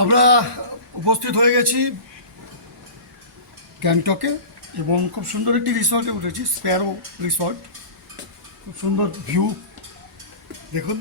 আমরা উপস্থিত হয়ে গেছি গ্যাংটকে এবং খুব সুন্দর একটি রিসর্টে উঠেছি, স্প্যারো রিসর্ট। খুব সুন্দর ভিউ দেখুন।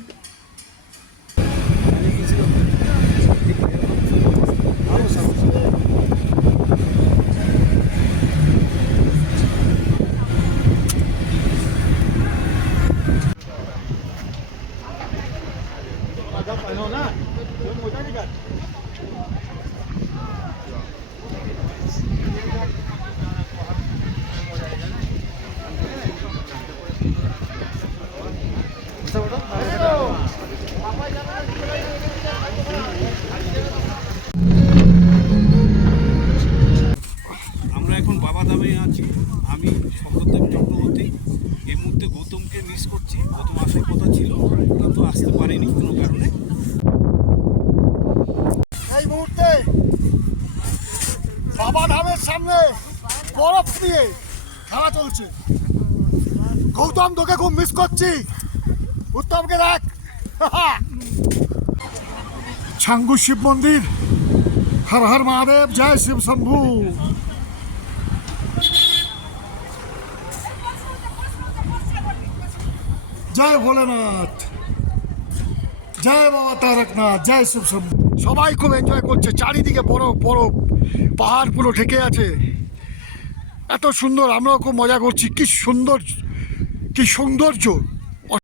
আমরা এখন বাবাধামে আছি। আমি শঙ্করদেব চক্রবর্তী। এই মুহূর্তে গৌতমকে মিস করছি। গৌতম আসার কথা ছিল, কিন্তু আসতে পারেনি কোনো কারণে। এই মুহূর্তে বাবা ধামের সামনে বরফ নিয়ে খেলা চলছে। গৌতম, তোকে খুব মিস করছি। উত্তমকে দেখ। ছাঙ্গু শিব মন্দির। হর হর মহাদেব, জয় শিব শম্ভু। জয় ভোলেনাথ, জয় বাবা তারকনাথ, জয় শিব শম্ভু। সবাই খুব এনজয় করছে। চারিদিকে বরফ বরফ, পাহাড় পুরো ঢেকে আছে। এত সুন্দর, আমরাও খুব মজা করছি। কি সুন্দর, কি সৌন্দর্য।